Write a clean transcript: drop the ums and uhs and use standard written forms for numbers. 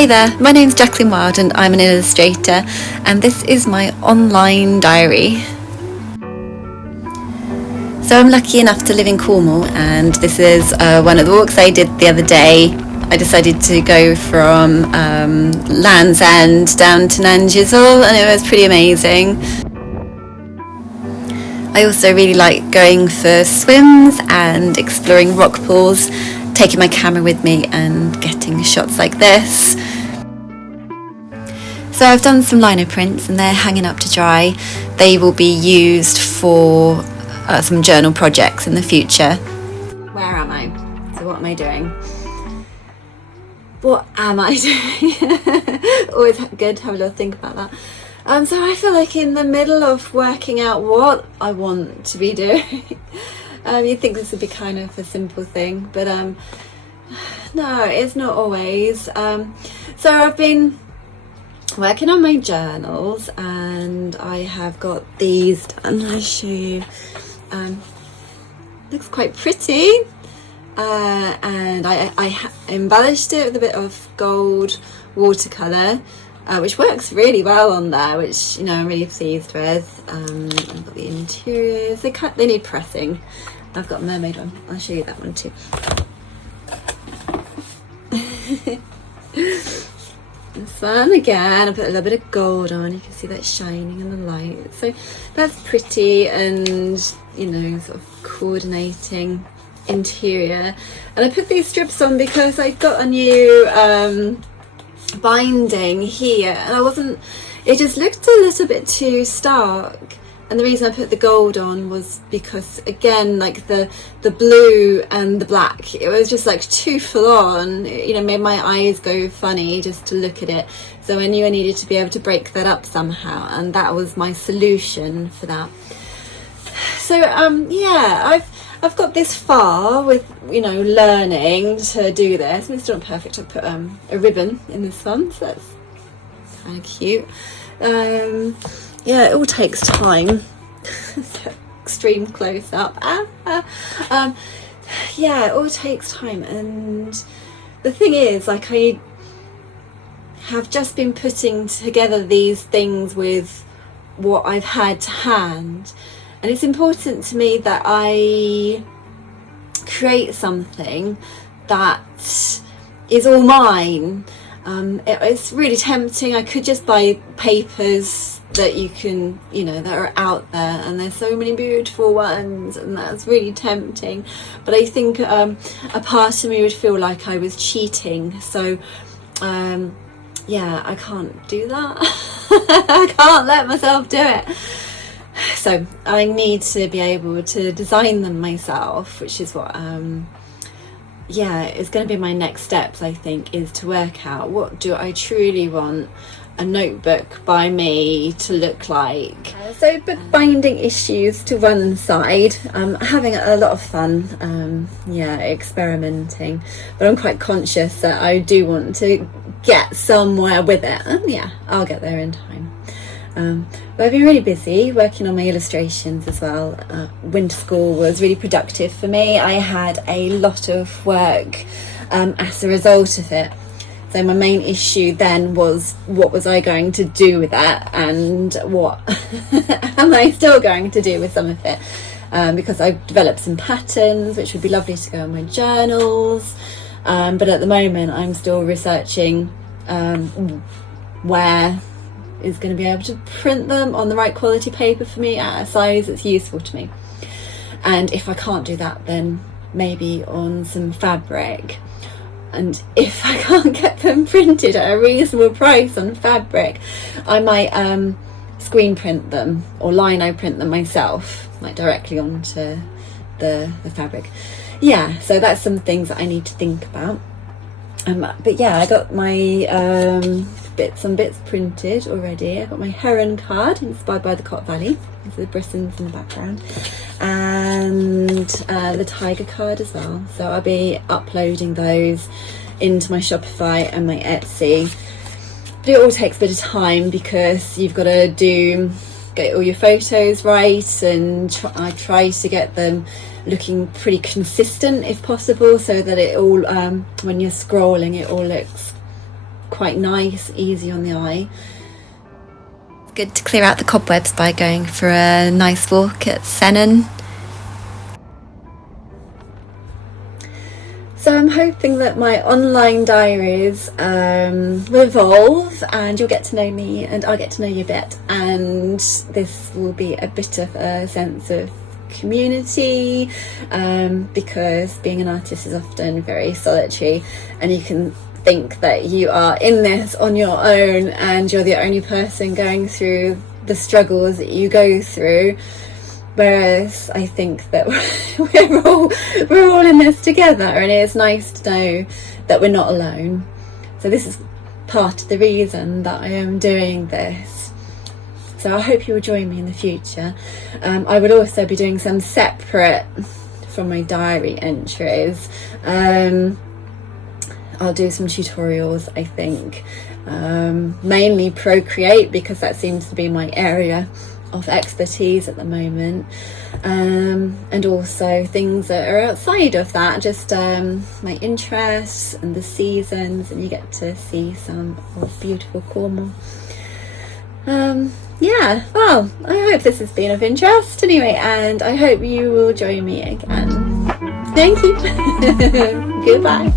Hi there, my name's Jacqueline Wild and I'm an illustrator, and this is my online diary. So I'm lucky enough to live in Cornwall, and this is one of the walks I did the other day. I decided to go from Land's End down to Nangisel, and it was pretty amazing. I also really like going for swims and exploring rock pools, taking my camera with me and getting shots like this. So I've done some lino prints and they're hanging up to dry. They will be used for some journal projects in the future. Where am I? So what am I doing? What am I doing? Always good to have a little think about that. So I feel like in the middle of working out what I want to be doing. You'd think this would be kind of a simple thing, but no, it's not always. So I've been working on my journals and I have got these done. I'll show you. Looks quite pretty, and I embellished it with a bit of gold watercolour, which works really well on there, which, you know, I'm really pleased with. I've got the interiors. They need pressing. I've got a mermaid one. I'll show you that one too. This one again, I put a little bit of gold on. You can see that shining in the light. So that's pretty, and, you know, sort of coordinating interior. And I put these strips on because I got a new binding here, and it just looked a little bit too stark. And the reason I put the gold on was because, again, like the blue and the black, it was just like too full on, you know, made my eyes go funny just to look at it. So I knew I needed to be able to break that up somehow, and that was my solution for that. So yeah, I've got this far with, you know, learning to do this. It's still not perfect. I put a ribbon in this one, so that's kind of cute. Yeah, it all takes time. Extreme close up. Yeah, it all takes time, and the thing is, like, I have just been putting together these things with what I've had to hand, and it's important to me that I create something that is all mine. It's really tempting. I could just buy papers that you can, you know, that are out there, and there's so many beautiful ones, and that's really tempting, but I think a part of me would feel like I was cheating. So yeah, I can't do that. I can't let myself do it. So I need to be able to design them myself, which is what yeah, it's going to be my next steps, I think, is to work out what do I truly want a notebook by me to look like. So bookbinding issues to one side, having a lot of fun, yeah, experimenting, but I'm quite conscious that I do want to get somewhere with it, and yeah, I'll get there in time. But I've been really busy working on my illustrations as well. Winter school was really productive for me. I had a lot of work as a result of it. So my main issue then was, what was I going to do with that, and what am I still going to do with some of it? Because I've developed some patterns which would be lovely to go on my journals, but at the moment I'm still researching where is going to be able to print them on the right quality paper for me at a size that's useful to me. And if I can't do that, then maybe on some fabric. And if I can't get them printed at a reasonable price on fabric, I might screen print them or lino print them myself, like directly onto the fabric. Yeah, so that's some things that I need to think about. But yeah, I got my some bits printed already. I got my heron card inspired by the Cot Valley, with the Britons in the background, and the tiger card as well. So I'll be uploading those into my Shopify and my Etsy. But it all takes a bit of time because you've got to get all your photos right, and I try to get them looking pretty consistent if possible, so that it all when you're scrolling it all looks quite nice, easy on the eye. It's good to clear out the cobwebs by going for a nice walk at Sennen. So I'm hoping that my online diaries will evolve, and you'll get to know me and I'll get to know you a bit, and this will be a bit of a sense of community, because being an artist is often very solitary, and you can think that you are in this on your own and you're the only person going through the struggles that you go through. Whereas I think that we're all in this together, and it's nice to know that we're not alone. So this is part of the reason that I am doing this. So I hope you will join me in the future. I will also be doing some separate from my diary entries. I'll do some tutorials, I think, mainly Procreate, because that seems to be my area of expertise at the moment, and also things that are outside of that, just my interests and the seasons, and you get to see some of beautiful Cornwall. Yeah, well, I hope this has been of interest anyway, and I hope you will join me again. Thank you. Goodbye.